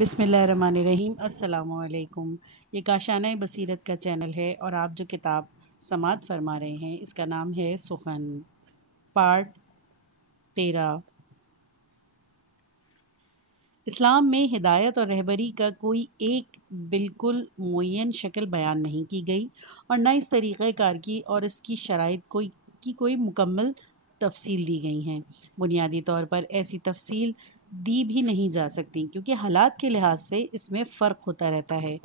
بسم اللہ الرحمن الرحیم۔ السلام علیکم۔ یہ کاشانہ بصیرت کا چینل ہے اور آپ جو کتاب سماعت فرما رہے ہیں اس کا نام ہے سخن، پارٹ 13۔ اسلام میں ہدایت اور رہبری کا کوئی ایک بالکل معین شکل بیان نہیں کی گئی اور نہ اس طریقہ کار کی اور اس کی شرائط کی کوئی مکمل تفصیل دی گئی ہیں۔ بنیادی طور پر ایسی تفصیل دی بھی نہیں جا سکتی کیونکہ حالات کے لحاظ سے اس میں فرق ہوتا رہتا ہے۔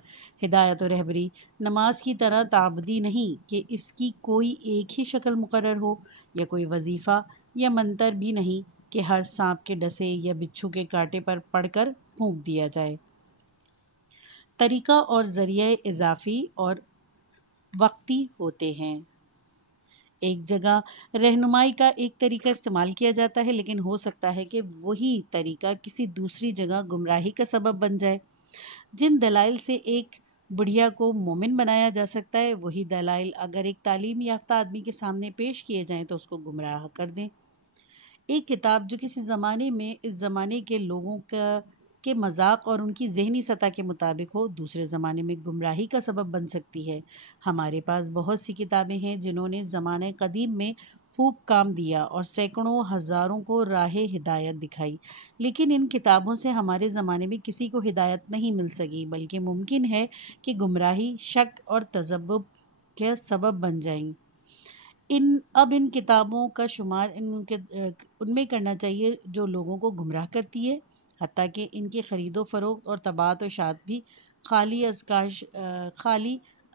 ہدایت و رہبری نماز کی طرح تعبدی نہیں کہ اس کی کوئی ایک ہی شکل مقرر ہو، یا کوئی وظیفہ یا منتر بھی نہیں کہ ہر سانپ کے ڈسے یا بچھو کے کانٹے پر پڑھ کر پھونک دیا جائے۔ طریقہ اور ذریعہ اضافی اور وقتی ہوتے ہیں۔ ایک جگہ رہنمائی کا ایک طریقہ استعمال کیا جاتا ہے، لیکن ہو سکتا ہے کہ وہی طریقہ کسی دوسری جگہ گمراہی کا سبب بن جائے۔ جن دلائل سے ایک بڑھیا کو مومن بنایا جا سکتا ہے، وہی دلائل اگر ایک تعلیم یافتہ آدمی کے سامنے پیش کیے جائیں تو اس کو گمراہ کر دیں۔ ایک کتاب جو کسی زمانے میں اس زمانے کے لوگوں کے مذاق اور ان کی ذہنی سطح کے مطابق ہو، دوسرے زمانے میں گمراہی کا سبب بن سکتی ہے۔ ہمارے پاس بہت سی کتابیں ہیں جنہوں نے زمانہ قدیم میں خوب کام دیا اور سینکڑوں ہزاروں کو راہ ہدایت دکھائی، لیکن ان کتابوں سے ہمارے زمانے میں کسی کو ہدایت نہیں مل سکی، بلکہ ممکن ہے کہ گمراہی، شک اور تذبذب کا سبب بن جائیں۔ ان کتابوں کا شمار ان میں کرنا چاہیے جو لوگوں کو گمراہ کرتی ہے، حتیٰ کہ ان کی خرید و فروخت اور طباعت و اشاعت بھی خالی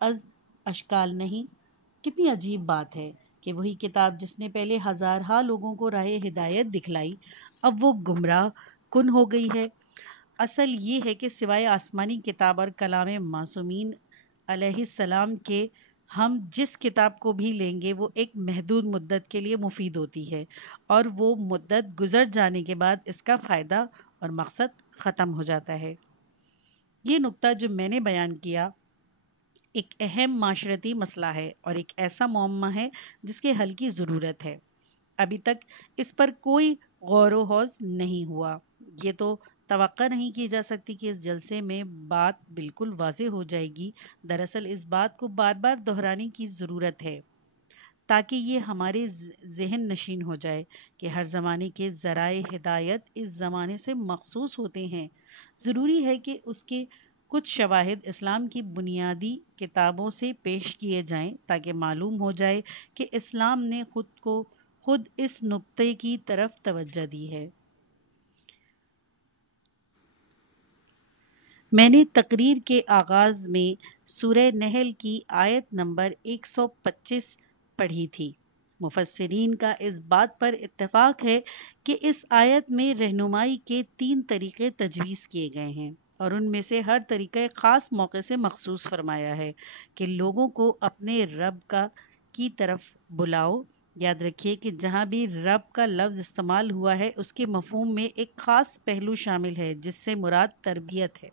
از اشکال نہیں۔ کتنی عجیب بات ہے کہ وہی کتاب جس نے پہلے ہزارہا لوگوں کو راہ ہدایت دکھلائی، اب وہ گمراہ کن ہو گئی ہے۔ اصل یہ ہے کہ سوائے آسمانی کتاب اور کلام معصومین علیہ السلام کے ہم جس کتاب کو بھی لیں گے وہ ایک محدود مدت کے لیے مفید ہوتی ہے، اور وہ مدت گزر جانے کے بعد اس کا فائدہ اور مقصد ختم ہو جاتا ہے۔ یہ نکتہ جو میں نے بیان کیا ایک اہم معاشرتی مسئلہ ہے اور ایک ایسا معمہ ہے جس کے حل کی ضرورت ہے۔ ابھی تک اس پر کوئی غور و خوض نہیں ہوا۔ یہ تو توقع نہیں کی جا سکتی کہ اس جلسے میں بات بالکل واضح ہو جائے گی۔ دراصل اس بات کو بار بار دہرانے کی ضرورت ہے تاکہ یہ ہمارے ذہن نشین ہو جائے کہ ہر زمانے کے ذرائع ہدایت اس زمانے سے مخصوص ہوتے ہیں۔ ضروری ہے کہ اس کے کچھ شواہد اسلام کی بنیادی کتابوں سے پیش کیے جائیں تاکہ معلوم ہو جائے کہ اسلام نے خود اس نقطے کی طرف توجہ دی ہے۔ میں نے تقریر کے آغاز میں سورہ نحل کی آیت نمبر 125 پڑھی تھی۔ مفسرین کا اس بات پر اتفاق ہے کہ اس آیت میں رہنمائی کے 3 طریقے تجویز کیے گئے ہیں، اور ان میں سے ہر طریقہ خاص موقع سے مخصوص فرمایا ہے کہ لوگوں کو اپنے رب کی طرف بلاؤ۔ یاد رکھیے کہ جہاں بھی رب کا لفظ استعمال ہوا ہے اس کے مفہوم میں ایک خاص پہلو شامل ہے جس سے مراد تربیت ہے۔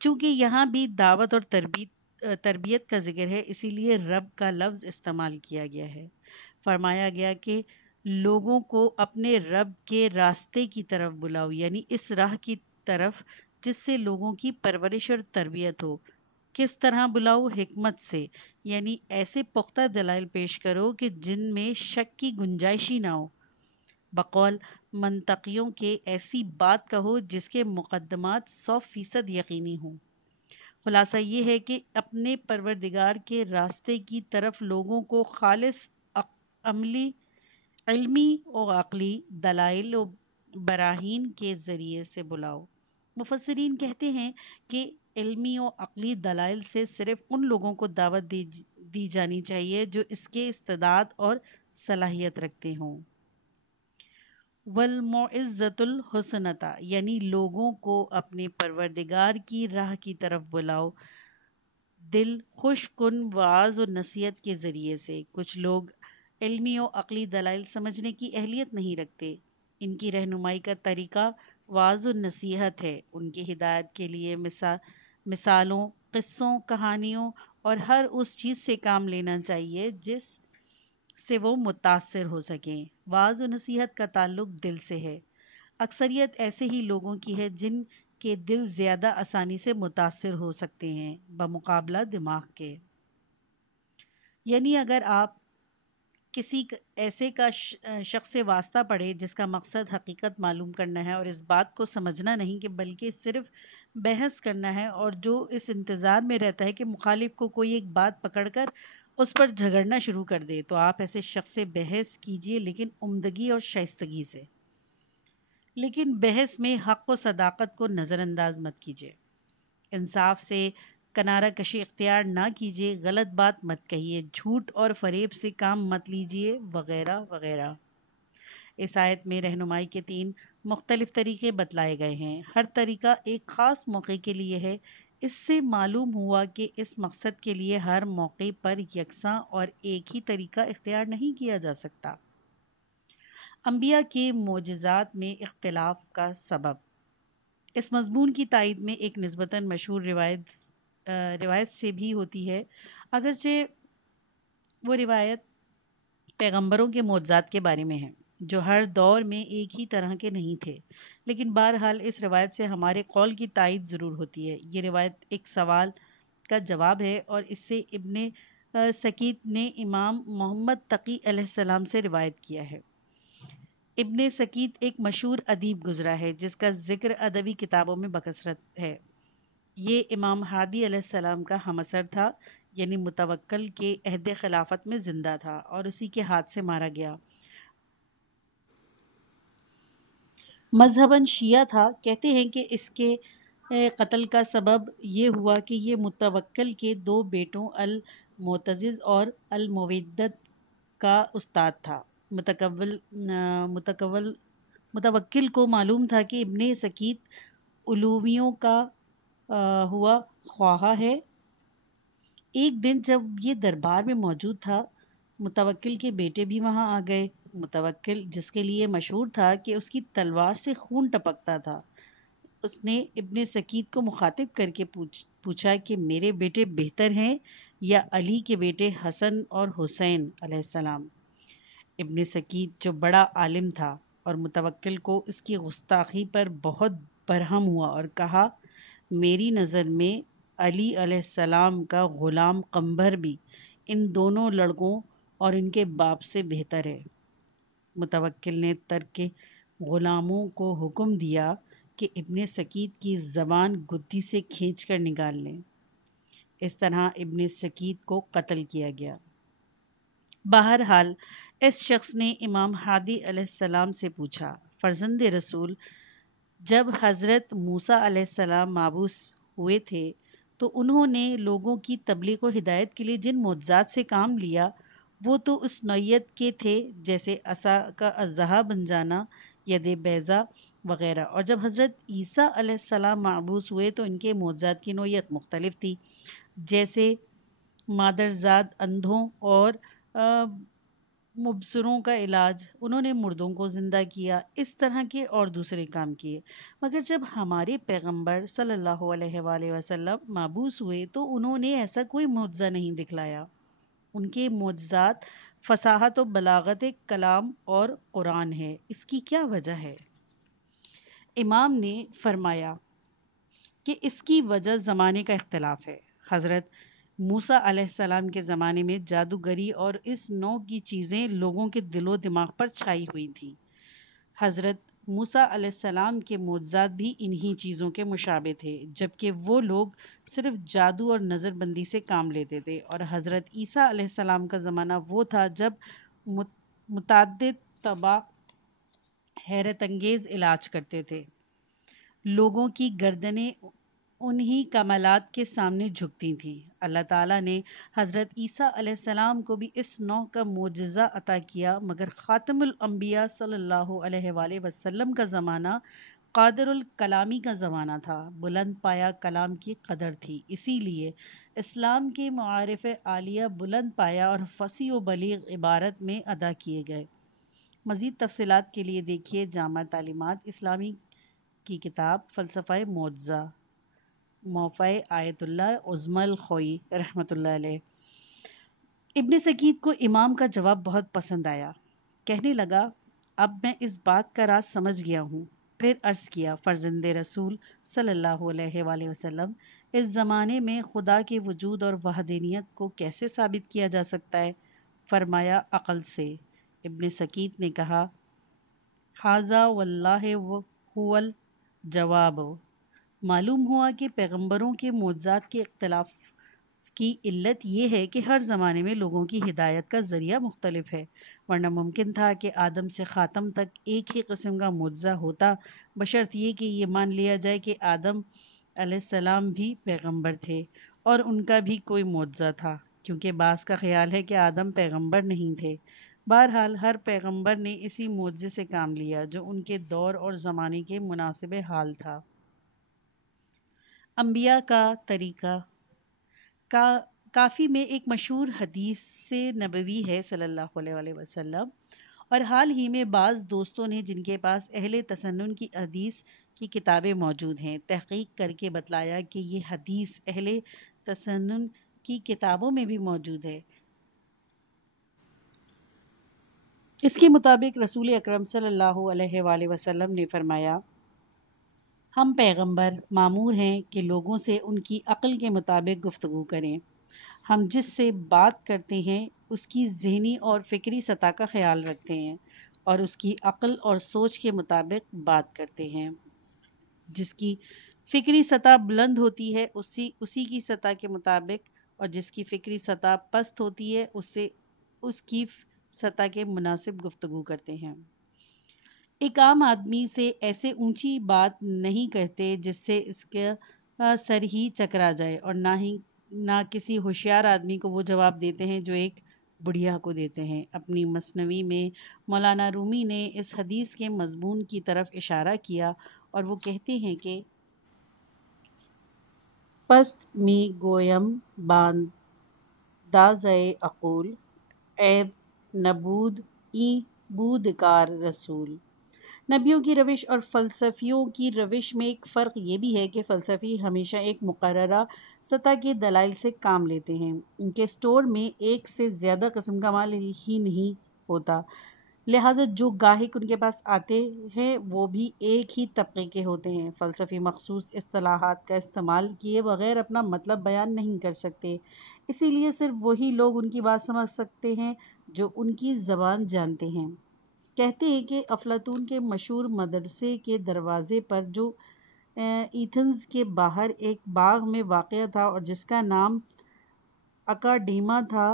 چونکہ یہاں بھی دعوت اور تربیت کا ذکر ہے، اسی لیے رب کا لفظ استعمال کیا گیا ہے۔ فرمایا گیا کہ لوگوں کو اپنے رب کے راستے کی طرف بلاؤ، یعنی اس راہ کی طرف جس سے لوگوں کی پرورش اور تربیت ہو۔ کس طرح بلاؤ؟ حکمت سے، یعنی ایسے پختہ دلائل پیش کرو کہ جن میں شک کی گنجائش ہی نہ ہو۔ بقول منطقیوں کے ایسی بات کہو جس کے مقدمات 100% یقینی ہوں۔ خلاصہ یہ ہے کہ اپنے پروردگار کے راستے کی طرف لوگوں کو خالص علمی و عقلی دلائل و براہین کے ذریعے سے بلاؤ۔ مفسرین کہتے ہیں کہ علمی و عقلی دلائل سے صرف ان لوگوں کو دعوت دی جانی چاہیے جو اس کے استعداد اور صلاحیت رکھتے ہوں۔ والموعظۃ الحسنۃ، یعنی لوگوں کو اپنے پروردگار کی راہ کی طرف بلاؤ دل خوش کن وعظ و نصیحت کے ذریعے سے۔ کچھ لوگ علمی و عقلی دلائل سمجھنے کی اہلیت نہیں رکھتے۔ ان کی رہنمائی کا طریقہ وعظ و نصیحت ہے۔ ان کی ہدایت کے لیے مثالوں، قصوں، کہانیوں اور ہر اس چیز سے کام لینا چاہیے جس سے وہ متاثر ہو سکیں۔ وعظ و نصیحت کا تعلق دل سے ہے۔ اکثریت ایسے ہی لوگوں کی ہے جن کہ دل زیادہ آسانی سے متاثر ہو سکتے ہیں بمقابلہ دماغ کے۔ یعنی اگر آپ کسی ایسے کا شخص سے واسطہ پڑے جس کا مقصد حقیقت معلوم کرنا ہے اور اس بات کو سمجھنا نہیں کہ بلکہ صرف بحث کرنا ہے، اور جو اس انتظار میں رہتا ہے کہ مخالف کو کوئی ایک بات پکڑ کر اس پر جھگڑنا شروع کر دے، تو آپ ایسے شخص سے بحث کیجئے، لیکن عمدگی اور شائستگی سے۔ لیکن بحث میں حق و صداقت کو نظر انداز مت کیجیے، انصاف سے کنارہ کشی اختیار نہ کیجیے، غلط بات مت کہیے، جھوٹ اور فریب سے کام مت لیجیے، وغیرہ وغیرہ۔ اس آیت میں رہنمائی کے 3 مختلف طریقے بتلائے گئے ہیں، ہر طریقہ ایک خاص موقع کے لیے ہے۔ اس سے معلوم ہوا کہ اس مقصد کے لیے ہر موقع پر یکساں اور ایک ہی طریقہ اختیار نہیں کیا جا سکتا۔ انبیاء کے معجزات میں اختلاف کا سبب۔ اس مضمون کی تائید میں ایک نسبتاً مشہور روایت سے بھی ہوتی ہے، اگرچہ وہ روایت پیغمبروں کے معجزات کے بارے میں ہے جو ہر دور میں ایک ہی طرح کے نہیں تھے، لیکن بہرحال اس روایت سے ہمارے قول کی تائید ضرور ہوتی ہے۔ یہ روایت ایک سوال کا جواب ہے اور اس سے ابن سکیت نے امام محمد تقی علیہ السلام سے روایت کیا ہے۔ ابن سکیت ایک مشہور ادیب گزرا ہے جس کا ذکر ادبی کتابوں میں بکثرت ہے۔ یہ امام ہادی علیہ السلام کا ہم عصر تھا، یعنی متوکل کے عہد خلافت میں زندہ تھا اور اسی کے ہاتھ سے مارا گیا۔ مذہباً شیعہ تھا۔ کہتے ہیں کہ اس کے قتل کا سبب یہ ہوا کہ یہ متوکل کے 2 بیٹوں المعتضد اور المودد کا استاد تھا۔ متوکل کو معلوم تھا کہ ابن سکیت علویوں کا ہوا خواہاں ہے۔ ایک دن جب یہ دربار میں موجود تھا، متوکل کے بیٹے بھی وہاں آ گئے۔ متوکل، جس کے لیے مشہور تھا کہ اس کی تلوار سے خون ٹپکتا تھا، اس نے ابن سکیت کو مخاطب کر کے پوچھا کہ میرے بیٹے بہتر ہیں یا علی کے بیٹے حسن اور حسین علیہ السلام؟ ابن سکیت جو بڑا عالم تھا اور متوکل کو اس کی گستاخی پر بہت برہم ہوا اور کہا، میری نظر میں علی علیہ السلام کا غلام قمبر بھی ان دونوں لڑکوں اور ان کے باپ سے بہتر ہے۔ متوکل نے ترک غلاموں کو حکم دیا کہ ابن سکیت کی زبان گدی سے کھینچ کر نکال لیں۔ اس طرح ابن سکیت کو قتل کیا گیا۔ بہرحال اس شخص نے امام ہادی علیہ السلام سے پوچھا، فرزند رسول، جب حضرت موسیٰ علیہ السلام مبعوث ہوئے تھے تو انہوں نے لوگوں کی تبلیغ و ہدایت کے لیے جن معجزات سے کام لیا وہ تو اس نوعیت کے تھے جیسے عصا کا اژدہا بن جانا، ید بیضا وغیرہ، اور جب حضرت عیسیٰ علیہ السلام مبعوث ہوئے تو ان کے معجزات کی نوعیت مختلف تھی، جیسے مادرزاد اندھوں اور مبصروں کا علاج، انہوں نے مردوں کو زندہ کیا، اس طرح کے اور دوسرے کام کیے۔ مگر جب ہمارے پیغمبر صلی اللہ علیہ وآلہ وسلم مبعوث ہوئے تو انہوں نے ایسا کوئی معجزہ نہیں دکھلایا۔ ان کے معجزات فصاحت و بلاغت کلام اور قرآن ہے۔ اس کی کیا وجہ ہے؟ امام نے فرمایا کہ اس کی وجہ زمانے کا اختلاف ہے۔ حضرت موسیٰ علیہ السلام کے زمانے میں جادوگری اور اس نوع کی چیزیں لوگوں کے دل و دماغ پر چھائی ہوئی تھیں۔ حضرت موسیٰ علیہ السلام کے معجزات بھی انہی چیزوں کے مشابہ تھے، جبکہ وہ لوگ صرف جادو اور نظر بندی سے کام لیتے تھے، اور حضرت عیسیٰ علیہ السلام کا زمانہ وہ تھا جب متعدد طباع حیرت انگیز علاج کرتے تھے۔ لوگوں کی گردنیں انہی کمالات کے سامنے جھکتی تھیں۔ اللہ تعالیٰ نے حضرت عیسیٰ علیہ السلام کو بھی اس نوع کا معجزہ عطا کیا، مگر خاتم الانبیاء صلی اللہ علیہ وآلہ وسلم کا زمانہ قادر الکلامی کا زمانہ تھا، بلند پایہ کلام کی قدر تھی، اسی لیے اسلام کے معارف عالیہ بلند پایہ اور فصیح و بلیغ عبارت میں ادا کیے گئے۔ مزید تفصیلات کے لیے دیکھیے جامع تعلیمات اسلامی کی کتاب فلسفہ معجزہ، موقع آیت اللہ عظمی الخوئی رحمۃ اللہ علیہ۔ ابن سکیت کو امام کا جواب بہت پسند آیا، کہنے لگا، اب میں اس بات کا راز سمجھ گیا ہوں۔ پھر عرض کیا فرزند رسول صلی اللہ علیہ وآلہ وسلم، اس زمانے میں خدا کے وجود اور وحدانیت کو کیسے ثابت کیا جا سکتا ہے؟ فرمایا عقل سے۔ ابن سکیت نے کہا ھذا واللہ هو الجواب۔ معلوم ہوا کہ پیغمبروں کے معجزات کے اختلاف کی علت یہ ہے کہ ہر زمانے میں لوگوں کی ہدایت کا ذریعہ مختلف ہے، ورنہ ممکن تھا کہ آدم سے خاتم تک ایک ہی قسم کا معجزہ ہوتا، بشرط یہ کہ یہ مان لیا جائے کہ آدم علیہ السلام بھی پیغمبر تھے اور ان کا بھی کوئی معجزہ تھا، کیونکہ بعض کا خیال ہے کہ آدم پیغمبر نہیں تھے۔ بہرحال ہر پیغمبر نے اسی معجزے سے کام لیا جو ان کے دور اور زمانے کے مناسب حال تھا۔ انبیاء کا طریقہ کافی میں ایک مشہور حدیث نبوی ہے صلی اللہ علیہ وآلہ وسلم، اور حال ہی میں بعض دوستوں نے جن کے پاس اہل تسنن کی حدیث کی کتابیں موجود ہیں، تحقیق کر کے بتلایا کہ یہ حدیث اہل تسنن کی کتابوں میں بھی موجود ہے۔ اس کے مطابق رسول اکرم صلی اللہ علیہ وآلہ وسلم نے فرمایا، ہم پیغمبر مامور ہیں کہ لوگوں سے ان کی عقل کے مطابق گفتگو کریں۔ ہم جس سے بات کرتے ہیں اس کی ذہنی اور فکری سطح کا خیال رکھتے ہیں اور اس کی عقل اور سوچ کے مطابق بات کرتے ہیں۔ جس کی فکری سطح بلند ہوتی ہے اسی کی سطح کے مطابق، اور جس کی فکری سطح پست ہوتی ہے اس کی سطح کے مناسب گفتگو کرتے ہیں۔ ایک عام آدمی سے ایسے اونچی بات نہیں کرتے جس سے اس کا سر ہی چکرا جائے، اور نہ کسی ہوشیار آدمی کو وہ جواب دیتے ہیں جو ایک بڑھیا کو دیتے ہیں۔ اپنی مثنوی میں مولانا رومی نے اس حدیث کے مضمون کی طرف اشارہ کیا اور وہ کہتے ہیں کہ پست می گویم باندازۂ عقول، عیب نبود این بودکار رسول۔ نبیوں کی روش اور فلسفیوں کی روش میں ایک فرق یہ بھی ہے کہ فلسفی ہمیشہ ایک مقررہ سطح کے دلائل سے کام لیتے ہیں، ان کے اسٹور میں ایک سے زیادہ قسم کا مال ہی نہیں ہوتا، لہٰذا جو گاہک ان کے پاس آتے ہیں وہ بھی ایک ہی طبقے کے ہوتے ہیں۔ فلسفی مخصوص اصطلاحات کا استعمال کیے بغیر اپنا مطلب بیان نہیں کر سکتے، اسی لیے صرف وہی لوگ ان کی بات سمجھ سکتے ہیں جو ان کی زبان جانتے ہیں۔ کہتے ہیں کہ افلاطون کے مشہور مدرسے کے دروازے پر جو ایتھنز کے باہر ایک باغ میں واقع تھا اور جس کا نام اکاڈیما تھا،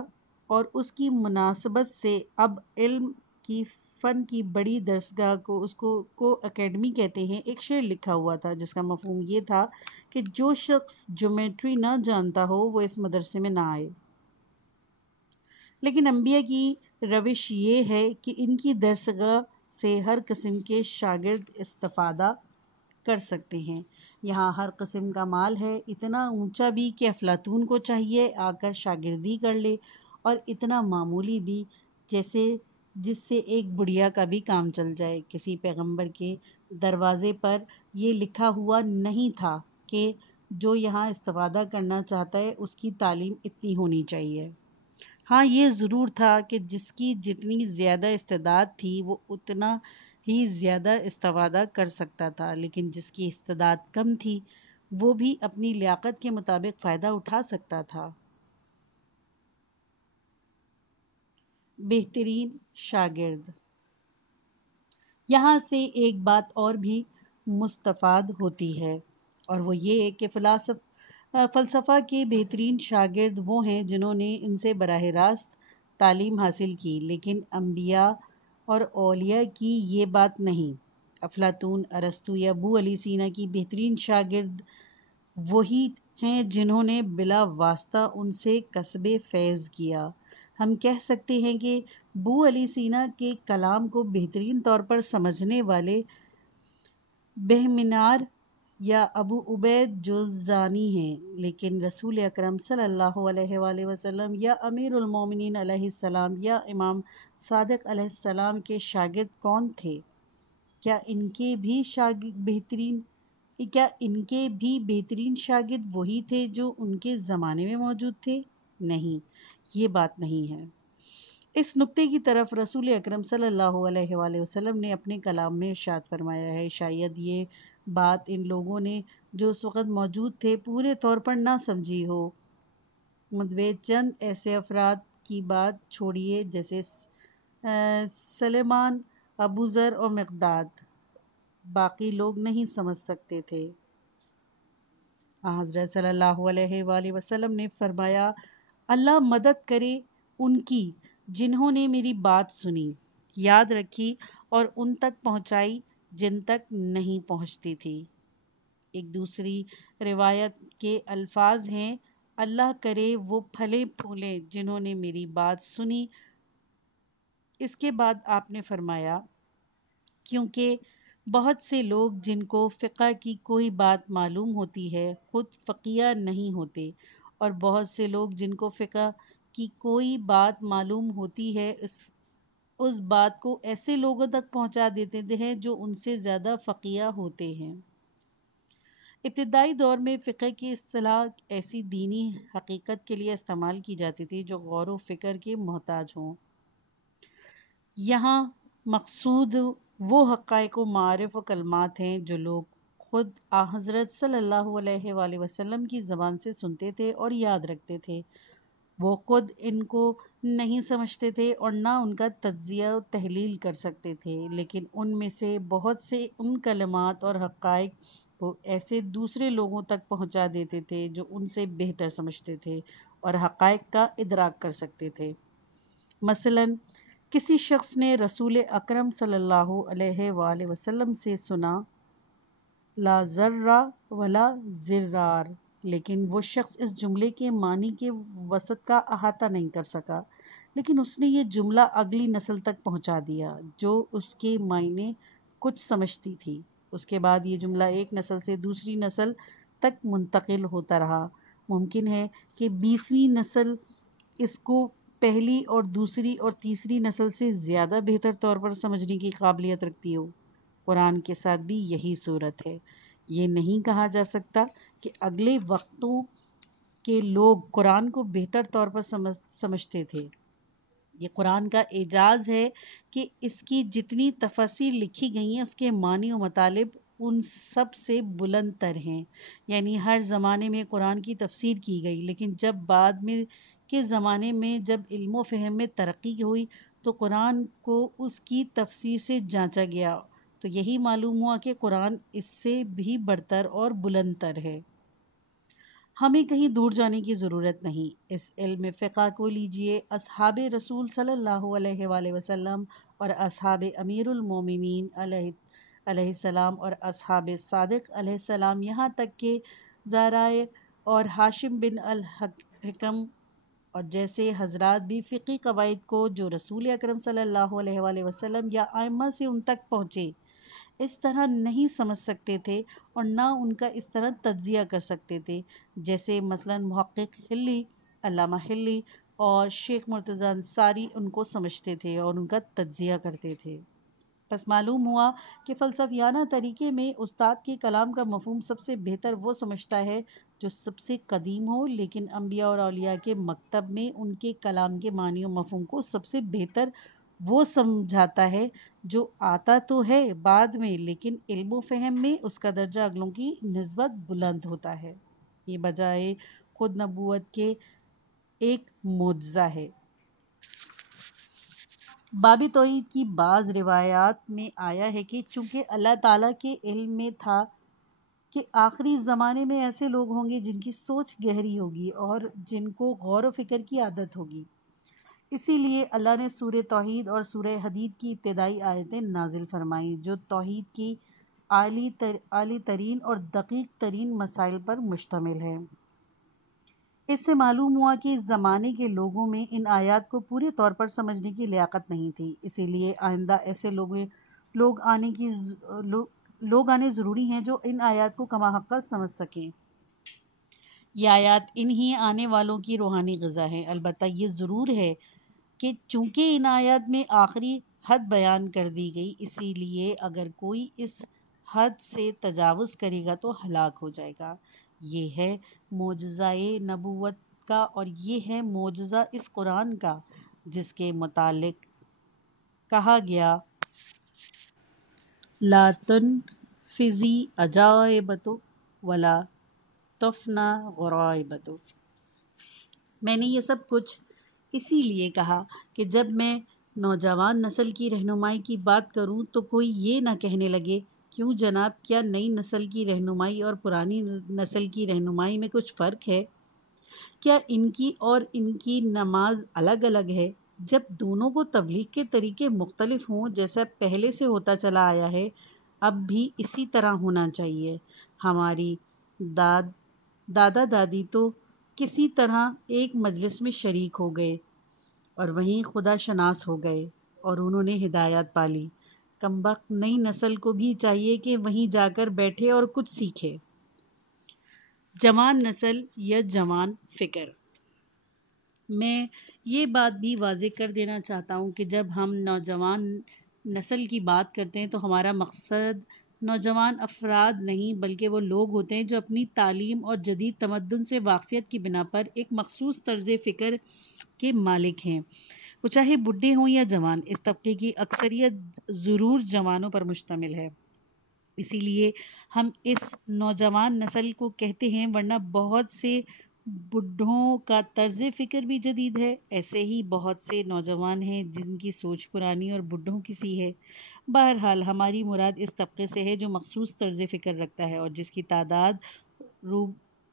اور اس کی مناسبت سے اب علم کی فن کی بڑی درسگاہ کو اکیڈمی کہتے ہیں، ایک شعر لکھا ہوا تھا جس کا مفہوم یہ تھا کہ جو شخص جیومیٹری نہ جانتا ہو وہ اس مدرسے میں نہ آئے۔ لیکن انبیاء کی روش یہ ہے کہ ان کی درسگاہ سے ہر قسم کے شاگرد استفادہ کر سکتے ہیں۔ یہاں ہر قسم کا مال ہے، اتنا اونچا بھی کہ افلاطون کو چاہیے آ کر شاگردی کر لے، اور اتنا معمولی بھی جس سے ایک بڑھیا کا بھی کام چل جائے۔ کسی پیغمبر کے دروازے پر یہ لکھا ہوا نہیں تھا کہ جو یہاں استفادہ کرنا چاہتا ہے اس کی تعلیم اتنی ہونی چاہیے۔ ہاں یہ ضرور تھا کہ جس کی جتنی زیادہ استعداد تھی وہ اتنا ہی زیادہ استفادہ کر سکتا تھا، لیکن جس کی استعداد کم تھی وہ بھی اپنی لیاقت کے مطابق فائدہ اٹھا سکتا تھا۔ بہترین شاگرد۔ یہاں سے ایک بات اور بھی مستفاد ہوتی ہے، اور وہ یہ کہ فلسفہ کے بہترین شاگرد وہ ہیں جنہوں نے ان سے براہ راست تعلیم حاصل کی، لیکن انبیاء اور اولیاء کی یہ بات نہیں۔ افلاطون، ارسطو یا ابو علی سینا کی بہترین شاگرد وہی ہیں جنہوں نے بلا واسطہ ان سے کسب فیض کیا۔ ہم کہہ سکتے ہیں کہ ابو علی سینا کے کلام کو بہترین طور پر سمجھنے والے بہمنار یا ابو عبید جوزجانی ہیں، لیکن رسول اکرم صلی اللہ علیہ وآلہ وسلم یا امیر المومنین علیہ السلام یا امام صادق علیہ السلام کے شاگرد کون تھے؟ کیا ان کے بھی بہترین شاگرد وہی تھے جو ان کے زمانے میں موجود تھے؟ نہیں، یہ بات نہیں ہے۔ اس نقطے کی طرف رسول اکرم صلی اللہ علیہ وآلہ وسلم نے اپنے کلام میں ارشاد فرمایا ہے، شاید یہ بات ان لوگوں نے جو اس وقت موجود تھے پورے طور پر نہ سمجھی ہو، مدوے چند ایسے افراد کی بات چھوڑیے جیسے سلیمان، ابو ذر اور مقداد، باقی لوگ نہیں سمجھ سکتے تھے۔ حضرت صلی اللہ علیہ وآلہ وسلم نے فرمایا، اللہ مدد کرے ان کی جنہوں نے میری بات سنی، یاد رکھی اور ان تک پہنچائی جن تک نہیں پہنچتی تھی۔ ایک دوسری روایت کے الفاظ ہیں، اللہ کرے وہ پھلے پھولے جنہوں نے میری بات سنی۔ اس کے بعد آپ نے فرمایا، کیونکہ بہت سے لوگ جن کو فقہ کی کوئی بات معلوم ہوتی ہے خود فقیہ نہیں ہوتے، اور بہت سے لوگ جن کو فقہ کی کوئی بات معلوم ہوتی ہے اس بات کو ایسے لوگوں تک پہنچا دیتے ہیں جو ان سے زیادہ فقیہ ہوتے ہیں۔ ابتدائی دور میں فقہ کی اصطلاح ایسی دینی حقیقت کے لیے استعمال کی جاتی تھی جو غور و فکر کے محتاج ہوں۔ یہاں مقصود وہ حقائق و معارف و کلمات ہیں جو لوگ خود حضرت صلی اللہ علیہ وآلہ وسلم کی زبان سے سنتے تھے اور یاد رکھتے تھے۔ وہ خود ان کو نہیں سمجھتے تھے اور نہ ان کا تجزیہ و تحلیل کر سکتے تھے، لیکن ان میں سے بہت سے ان کلمات اور حقائق کو ایسے دوسرے لوگوں تک پہنچا دیتے تھے جو ان سے بہتر سمجھتے تھے اور حقائق کا ادراک کر سکتے تھے۔ مثلاً کسی شخص نے رسول اکرم صلی اللہ علیہ وآلہ وسلم سے سنا، لا ضر ولا ضرار، لیکن وہ شخص اس جملے کے معنی کے وسط کا احاطہ نہیں کر سکا، لیکن اس نے یہ جملہ اگلی نسل تک پہنچا دیا جو اس کے معنی کچھ سمجھتی تھی۔ اس کے بعد یہ جملہ ایک نسل سے دوسری نسل تک منتقل ہوتا رہا۔ ممکن ہے کہ 20ویں نسل اس کو پہلی اور دوسری اور تیسری نسل سے زیادہ بہتر طور پر سمجھنے کی قابلیت رکھتی ہو۔ قرآن کے ساتھ بھی یہی صورت ہے۔ یہ نہیں کہا جا سکتا کہ اگلے وقتوں کے لوگ قرآن کو بہتر طور پر سمجھتے تھے۔ یہ قرآن کا اعجاز ہے کہ اس کی جتنی تفاسیر لکھی گئی ہیں اس کے معنی و مطالب ان سب سے بلند تر ہیں۔ یعنی ہر زمانے میں قرآن کی تفسیر کی گئی، لیکن جب بعد میں کے زمانے میں جب علم و فہم میں ترقی ہوئی تو قرآن کو اس کی تفسیر سے جانچا گیا تو یہی معلوم ہوا کہ قرآن اس سے بھی برتر اور بلند تر ہے۔ ہمیں کہیں دور جانے کی ضرورت نہیں، اس علم فقہ کو لیجئے۔ اصحاب رسول صلی اللہ علیہ وآلہ وسلم اور اصحاب امیر المومنین علیہ السلام اور اصحاب صادق علیہ السلام، یہاں تک کہ زرائع اور ہاشم بن الحکم اور جیسے حضرات بھی فقہی قواعد کو جو رسول اکرم صلی اللہ علیہ وآلہ وسلم یا ائمہ سے ان تک پہنچے اس طرح نہیں سمجھ سکتے تھے اور نہ ان کا اس طرح تجزیہ کر سکتے تھے، جیسے مثلا محقق حلی، علامہ حلی اور شیخ مرتضی انصاری ان کو سمجھتے تھے اور ان کا تجزیہ کرتے تھے۔ بس معلوم ہوا کہ فلسفیانہ طریقے میں استاد کے کلام کا مفہوم سب سے بہتر وہ سمجھتا ہے جو سب سے قدیم ہو، لیکن انبیاء اور اولیاء کے مکتب میں ان کے کلام کے معنی و مفہوم کو سب سے بہتر وہ سمجھاتا ہے جو آتا تو ہے بعد میں، لیکن علم و فہم میں اس کا درجہ اگلوں کی نسبت بلند ہوتا ہے۔ یہ بجائے خود نبوت کے ایک معجزہ ہے۔ باب توحید کی بعض روایات میں آیا ہے کہ چونکہ اللہ تعالیٰ کے علم میں تھا کہ آخری زمانے میں ایسے لوگ ہوں گے جن کی سوچ گہری ہوگی اور جن کو غور و فکر کی عادت ہوگی، اسی لیے اللہ نے سورہ توحید اور سورہ حدید کی ابتدائی آیتیں نازل فرمائیں جو توحید کی عالی ترین اور دقیق ترین مسائل پر مشتمل ہیں۔ اس سے معلوم ہوا کہ اس زمانے کے لوگوں میں ان آیات کو پورے طور پر سمجھنے کی لیاقت نہیں تھی، اسی لیے آئندہ ایسے لوگ آنے ضروری ہیں جو ان آیات کو کما حقہ سمجھ سکیں۔ یہ آیات انہی آنے والوں کی روحانی غذا ہیں۔ البتہ یہ ضرور ہے کہ چونکہ ان آیات میں آخری حد بیان کر دی گئی، اسی لیے اگر کوئی اس حد سے تجاوز کرے گا تو ہلاک ہو جائے گا۔ یہ ہے معجزہ نبوت کا اور یہ ہے معجزہ اس قرآن کا۔ جس کے متعلق کہا گیا لا تنفذی عجائبۃ ولا تفنی غرائبۃ۔ میں نے یہ سب کچھ اسی لیے کہا کہ جب میں نوجوان نسل کی رہنمائی کی بات کروں تو کوئی یہ نہ کہنے لگے کیوں جناب، کیا نئی نسل کی رہنمائی اور پرانی نسل کی رہنمائی میں کچھ فرق ہے؟ کیا ان کی اور ان کی نماز الگ الگ ہے؟ جب دونوں کو تبلیغ کے طریقے مختلف ہوں جیسا پہلے سے ہوتا چلا آیا ہے، اب بھی اسی طرح ہونا چاہیے۔ ہماری دادا دادی تو کسی طرح ایک مجلس میں شریک ہو گئے اور وہیں خدا شناس ہو گئے اور انہوں نے ہدایات پالی۔ کمبخت نئی نسل کو بھی چاہیے کہ وہیں جا کر بیٹھے اور کچھ سیکھے۔ جوان نسل یا جوان فکر۔ میں یہ بات بھی واضح کر دینا چاہتا ہوں کہ جب ہم نوجوان نسل کی بات کرتے ہیں تو ہمارا مقصد نوجوان افراد نہیں بلکہ وہ لوگ ہوتے ہیں جو اپنی تعلیم اور جدید تمدن سے واقفیت کی بنا پر ایک مخصوص طرز فکر کے مالک ہیں، وہ چاہے بڈھے ہوں یا جوان۔ اس طبقے کی اکثریت ضرور جوانوں پر مشتمل ہے، اسی لیے ہم اس نوجوان نسل کو کہتے ہیں، ورنہ بہت سے بڈھوں کا طرز فکر بھی جدید ہے۔ ایسے ہی بہت سے نوجوان ہیں جن کی سوچ پرانی اور بڈھوں کی سی ہے۔ بہرحال ہماری مراد اس طبقے سے ہے جو مخصوص طرز فکر رکھتا ہے اور جس کی تعداد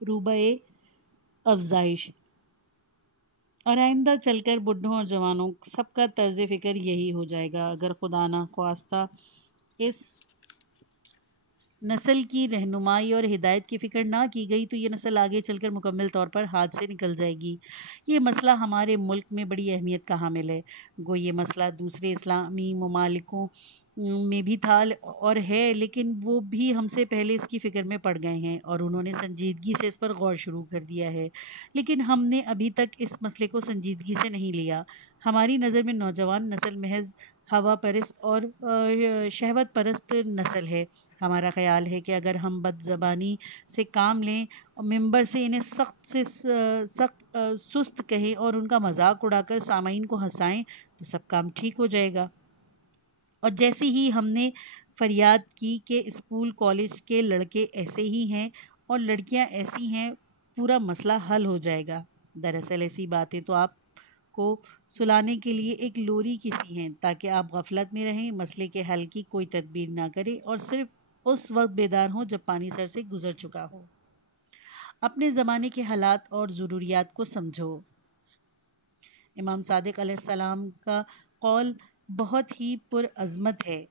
روبہ افزائش، اور آئندہ چل کر بڈھوں اور جوانوں سب کا طرز فکر یہی ہو جائے گا۔ اگر خدا نخواستہ اس نسل کی رہنمائی اور ہدایت کی فکر نہ کی گئی تو یہ نسل آگے چل کر مکمل طور پر ہاتھ سے نکل جائے گی۔ یہ مسئلہ ہمارے ملک میں بڑی اہمیت کا حامل ہے، گو یہ مسئلہ دوسرے اسلامی ممالکوں میں بھی تھا اور ہے، لیکن وہ بھی ہم سے پہلے اس کی فکر میں پڑ گئے ہیں اور انہوں نے سنجیدگی سے اس پر غور شروع کر دیا ہے، لیکن ہم نے ابھی تک اس مسئلے کو سنجیدگی سے نہیں لیا۔ ہماری نظر میں نوجوان نسل محض ہوا پرست اور شہوت پرست نسل ہے۔ ہمارا خیال ہے کہ اگر ہم بد زبانی سے کام لیں اور ممبر سے انہیں سخت سست کہیں اور ان کا مذاق اڑا کر سامعین کو ہنسائیں تو سب کام ٹھیک ہو جائے گا۔ اور جیسے ہی ہم نے فریاد کی کہ اسکول کالج کے لڑکے ایسے ہی ہیں اور لڑکیاں ایسی ہیں، پورا مسئلہ حل ہو جائے گا۔ دراصل ایسی باتیں تو آپ کو سلانے کے لیے ایک لوری کی سی ہیں تاکہ آپ غفلت میں رہیں، مسئلے کے حل کی کوئی تدبیر نہ کریں اور صرف اس وقت بیدار ہوں جب پانی سر سے گزر چکا ہو۔ اپنے زمانے کے حالات اور ضروریات کو سمجھو۔ امام صادق علیہ السلام کا قول بہت ہی پرعظمت ہے۔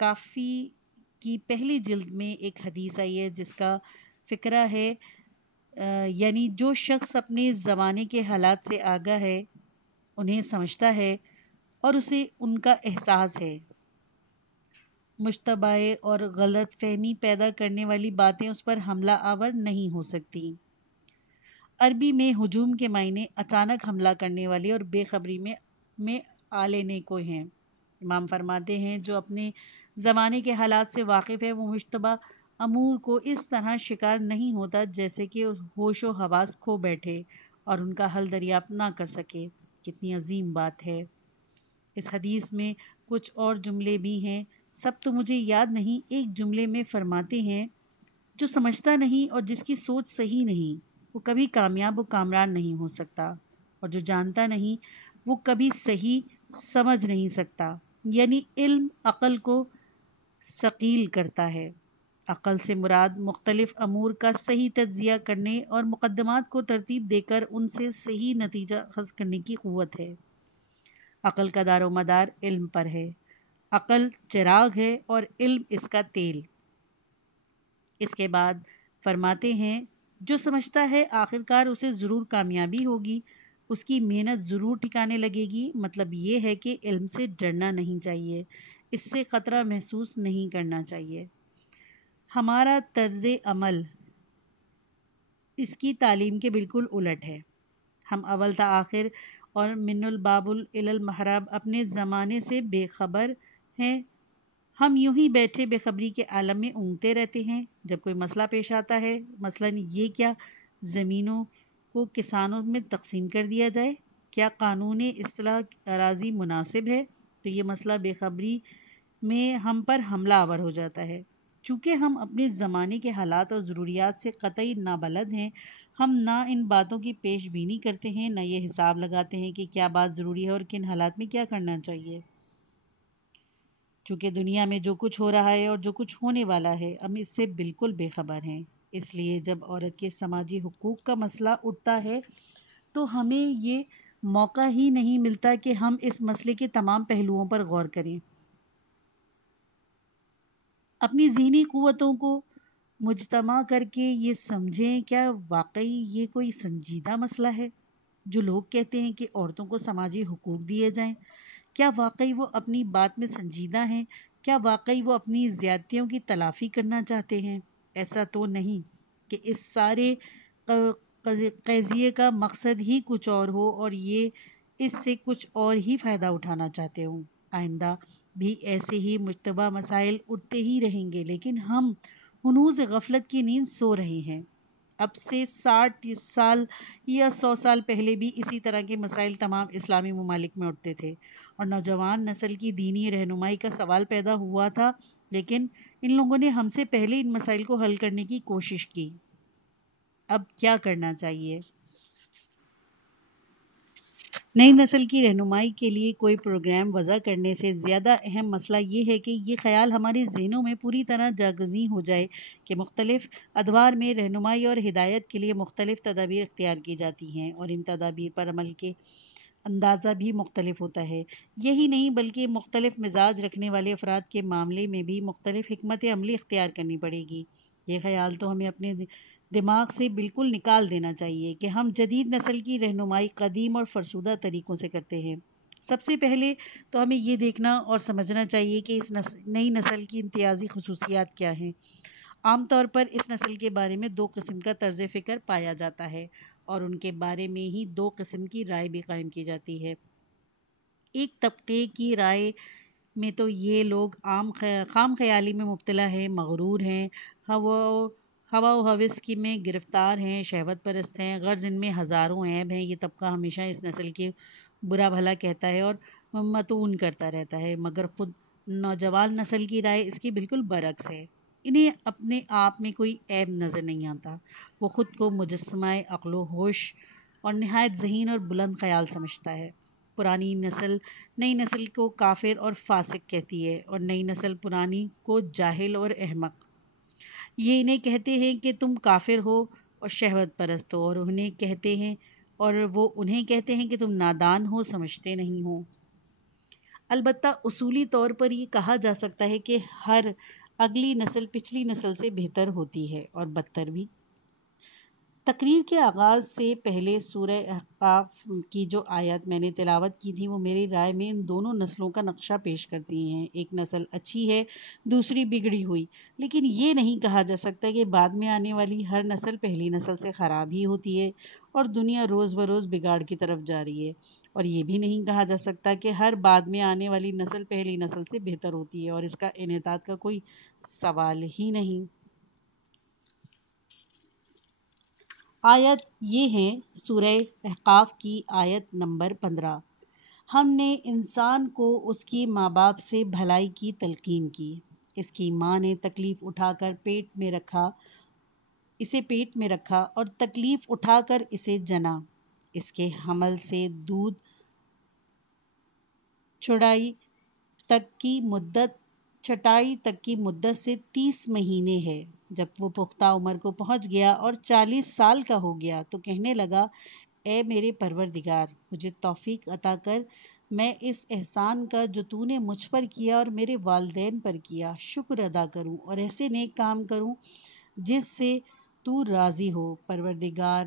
کافی کی پہلی جلد میں ایک حدیث آئی ہے جس کا فقرہ ہے یعنی جو شخص اپنے زمانے کے حالات سے آگاہ ہے، انہیں سمجھتا ہے اور اسے ان کا احساس ہے، مشتبہ اور غلط فہمی پیدا کرنے والی باتیں اس پر حملہ آور نہیں ہو سکتی۔ عربی میں ہجوم کے معنی اچانک حملہ کرنے والی اور بے خبری میں آ لینے کو ہیں۔ امام فرماتے ہیں جو اپنے زمانے کے حالات سے واقف ہے وہ مشتبہ امور کو اس طرح شکار نہیں ہوتا جیسے کہ ہوش و حواس کھو بیٹھے اور ان کا حل دریافت نہ کر سکے۔ کتنی عظیم بات ہے۔ اس حدیث میں کچھ اور جملے بھی ہیں، سب تو مجھے یاد نہیں۔ ایک جملے میں فرماتے ہیں جو سمجھتا نہیں اور جس کی سوچ صحیح نہیں وہ کبھی کامیاب و کامران نہیں ہو سکتا، اور جو جانتا نہیں وہ کبھی صحیح سمجھ نہیں سکتا۔ یعنی علم عقل کو ثقیل کرتا ہے۔ عقل سے مراد مختلف امور کا صحیح تجزیہ کرنے اور مقدمات کو ترتیب دے کر ان سے صحیح نتیجہ اخذ کرنے کی قوت ہے۔ عقل کا دار و مدار علم پر ہے۔ عقل چراغ ہے اور علم اس کا تیل۔ اس کے بعد فرماتے ہیں جو سمجھتا ہے آخرکار اسے ضرور کامیابی ہوگی، اس کی محنت ضرور ٹھکانے لگے گی۔ مطلب یہ ہے کہ علم سے ڈرنا نہیں چاہیے، اس سے خطرہ محسوس نہیں کرنا چاہیے۔ ہمارا طرز عمل اس کی تعلیم کے بالکل الٹ ہے۔ ہم اول تا آخر اور من الباب الی المحراب اپنے زمانے سے بے خبر ہیں۔ ہم یوں ہی بیٹھے بے خبری کے عالم میں اونگتے رہتے ہیں۔ جب کوئی مسئلہ پیش آتا ہے، مثلاً یہ کیا زمینوں کو کسانوں میں تقسیم کر دیا جائے، کیا قانون اصلاح اراضی مناسب ہے؟ تو یہ مسئلہ بے خبری میں ہم پر حملہ آور ہو جاتا ہے۔ چونکہ ہم اپنے زمانے کے حالات اور ضروریات سے قطعی نابلد ہیں، ہم نہ ان باتوں کی پیش بینی کرتے ہیں، نہ یہ حساب لگاتے ہیں کہ کیا بات ضروری ہے اور کن حالات میں کیا کرنا چاہیے۔ چونکہ دنیا میں جو کچھ ہو رہا ہے اور جو کچھ ہونے والا ہے، ہم اس سے بالکل بے خبر ہیں۔ اس لیے جب عورت کے سماجی حقوق کا مسئلہ اٹھتا ہے تو ہمیں یہ موقع ہی نہیں ملتا کہ ہم اس مسئلے کے تمام پہلوؤں پر غور کریں، اپنی ذہنی قوتوں کو مجتمع کر کے یہ سمجھیں کیا واقعی یہ کوئی سنجیدہ مسئلہ ہے۔ جو لوگ کہتے ہیں کہ عورتوں کو سماجی حقوق دیے جائیں، کیا واقعی وہ اپنی بات میں سنجیدہ ہیں؟ کیا واقعی وہ اپنی زیادتیوں کی تلافی کرنا چاہتے ہیں؟ ایسا تو نہیں کہ اس سارے قضیے کا مقصد ہی کچھ اور ہو اور یہ اس سے کچھ اور ہی فائدہ اٹھانا چاہتے ہوں۔ آئندہ بھی ایسے ہی مشتبہ مسائل اٹھتے ہی رہیں گے، لیکن ہم ہنوز غفلت کی نیند سو رہے ہیں۔ اب سے 60 سال یا 100 سال پہلے بھی اسی طرح کے مسائل تمام اسلامی ممالک میں اٹھتے تھے اور نوجوان نسل کی دینی رہنمائی کا سوال پیدا ہوا تھا، لیکن ان لوگوں نے ہم سے پہلے ان مسائل کو حل کرنے کی کوشش کی۔ اب کیا کرنا چاہیے؟ نئی نسل کی رہنمائی کے لیے کوئی پروگرام وضع کرنے سے زیادہ اہم مسئلہ یہ ہے کہ یہ خیال ہمارے ذہنوں میں پوری طرح جاگزیں ہو جائے کہ مختلف ادوار میں رہنمائی اور ہدایت کے لیے مختلف تدابیر اختیار کی جاتی ہیں اور ان تدابیر پر عمل کے اندازہ بھی مختلف ہوتا ہے۔ یہی نہیں بلکہ مختلف مزاج رکھنے والے افراد کے معاملے میں بھی مختلف حکمت عملی اختیار کرنی پڑے گی۔ یہ خیال تو ہمیں اپنے دماغ سے بالکل نکال دینا چاہیے کہ ہم جدید نسل کی رہنمائی قدیم اور فرسودہ طریقوں سے کرتے ہیں۔ سب سے پہلے تو ہمیں یہ دیکھنا اور سمجھنا چاہیے کہ اس نئی نسل کی امتیازی خصوصیات کیا ہیں۔ عام طور پر اس نسل کے بارے میں دو قسم کا طرز فکر پایا جاتا ہے اور ان کے بارے میں ہی دو قسم کی رائے بھی قائم کی جاتی ہے۔ ایک طبقے کی رائے میں تو یہ لوگ خام خیالی میں مبتلا ہیں، مغرور ہیں، ہوا و ہوس کی میں گرفتار ہیں، شہوت پرست ہیں، غرض ان میں ہزاروں عیب ہیں۔ یہ طبقہ ہمیشہ اس نسل کے برا بھلا کہتا ہے اور متون کرتا رہتا ہے، مگر خود نوجوان نسل کی رائے اس کی بالکل برعکس ہے۔ انہیں اپنے آپ میں کوئی عیب نظر نہیں آتا، وہ خود کو مجسمہ عقل و ہوش اور نہایت ذہین اور بلند خیال سمجھتا ہے۔ پرانی نسل نئی نسل کو کافر اور فاسق کہتی ہے اور نئی نسل پرانی کو جاہل اور احمق۔ یہ انہیں کہتے ہیں کہ تم کافر ہو اور شہوت پرست ہو، اور وہ انہیں کہتے ہیں کہ تم نادان ہو، سمجھتے نہیں ہو۔ البتہ اصولی طور پر یہ کہا جا سکتا ہے کہ ہر اگلی نسل پچھلی نسل سے بہتر ہوتی ہے اور بدتر بھی۔ تقریر کے آغاز سے پہلے سورہ احقاف کی جو آیات میں نے تلاوت کی تھی وہ میری رائے میں ان دونوں نسلوں کا نقشہ پیش کرتی ہیں۔ ایک نسل اچھی ہے، دوسری بگڑی ہوئی، لیکن یہ نہیں کہا جا سکتا کہ بعد میں آنے والی ہر نسل پہلی نسل سے خراب ہی ہوتی ہے اور دنیا روز بروز بگاڑ کی طرف جا رہی ہے، اور یہ بھی نہیں کہا جا سکتا کہ ہر بعد میں آنے والی نسل پہلی نسل سے بہتر ہوتی ہے، اور اس کا انحطاط کا کوئی سوال ہی نہیں۔ آیت یہ ہیں سورہ احقاف کی آیت نمبر 15۔ ہم نے انسان کو اس کی ماں باپ سے بھلائی کی تلقین کی، اس کی ماں نے تکلیف اٹھا کر اسے پیٹ میں رکھا اور تکلیف اٹھا کر اسے جنا، اس کے حمل سے دودھ چھٹائی تک کی مدت سے 30 مہینے ہے۔ جب وہ پختہ عمر کو پہنچ گیا اور 40 سال کا ہو گیا تو کہنے لگا، اے میرے پروردگار، مجھے توفیق عطا کر میں اس احسان کا جو تو نے مجھ پر کیا اور میرے والدین پر کیا شکر ادا کروں اور ایسے نیک کام کروں جس سے تو راضی ہو۔ پروردگار،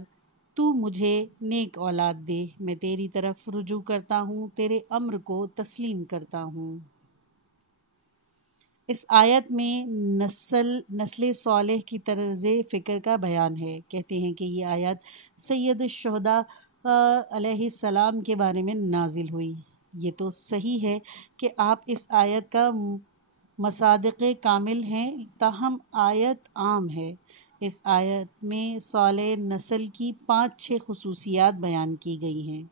تو مجھے نیک اولاد دے، میں تیری طرف رجوع کرتا ہوں، تیرے امر کو تسلیم کرتا ہوں۔ اس آیت میں نسل صالح کی طرز فکر کا بیان ہے۔ کہتے ہیں کہ یہ آیت سید الشہداء علیہ السلام کے بارے میں نازل ہوئی۔ یہ تو صحیح ہے کہ آپ اس آیت کا مصداق کامل ہیں، تاہم آیت عام ہے۔ اس آیت میں صالح نسل کی 5-6 خصوصیات بیان کی گئی ہیں۔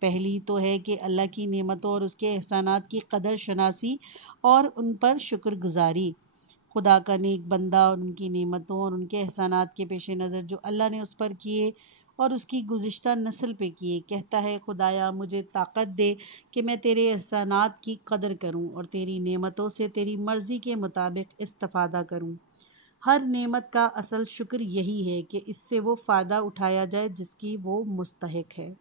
پہلی تو ہے کہ اللہ کی نعمتوں اور اس کے احسانات کی قدر شناسی اور ان پر شکر گزاری۔ خدا کا نیک بندہ اور ان کی نعمتوں اور ان کے احسانات کے پیش نظر جو اللہ نے اس پر کیے اور اس کی گزشتہ نسل پہ کیے، کہتا ہے خدایا مجھے طاقت دے کہ میں تیرے احسانات کی قدر کروں اور تیری نعمتوں سے تیری مرضی کے مطابق استفادہ کروں۔ ہر نعمت کا اصل شکر یہی ہے کہ اس سے وہ فائدہ اٹھایا جائے جس کی وہ مستحق ہے۔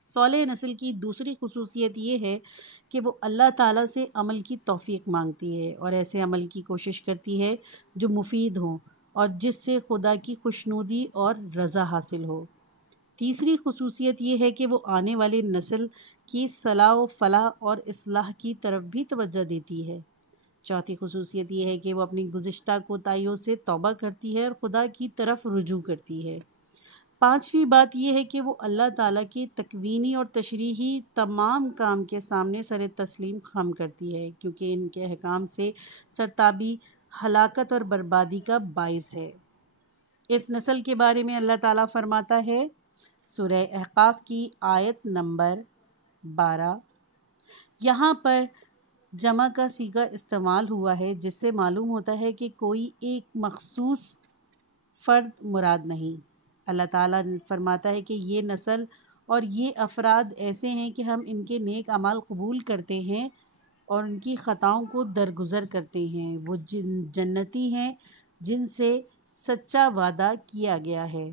صالح نسل کی دوسری خصوصیت یہ ہے کہ وہ اللہ تعالیٰ سے عمل کی توفیق مانگتی ہے اور ایسے عمل کی کوشش کرتی ہے جو مفید ہوں اور جس سے خدا کی خوشنودی اور رضا حاصل ہو۔ تیسری خصوصیت یہ ہے کہ وہ آنے والی نسل کی صلاح و فلاح اور اصلاح کی طرف بھی توجہ دیتی ہے۔ چوتھی خصوصیت یہ ہے کہ وہ اپنی گزشتہ کوتاہیوں سے توبہ کرتی ہے اور خدا کی طرف رجوع کرتی ہے۔ پانچویں بات یہ ہے کہ وہ اللہ تعالیٰ کی تکوینی اور تشریحی تمام کام کے سامنے سر تسلیم خم کرتی ہے، کیونکہ ان کے احکام سے سرتابی ہلاکت اور بربادی کا باعث ہے۔ اس نسل کے بارے میں اللہ تعالیٰ فرماتا ہے، سورہ احقاف کی آیت نمبر 12، یہاں پر جمع کا صیغہ استعمال ہوا ہے جس سے معلوم ہوتا ہے کہ کوئی ایک مخصوص فرد مراد نہیں۔ اللہ تعالیٰ فرماتا ہے کہ یہ نسل اور یہ افراد ایسے ہیں کہ ہم ان کے نیک اعمال قبول کرتے ہیں اور ان کی خطاؤں کو درگزر کرتے ہیں۔ وہ جنتی ہیں جن سے سچا وعدہ کیا گیا ہے۔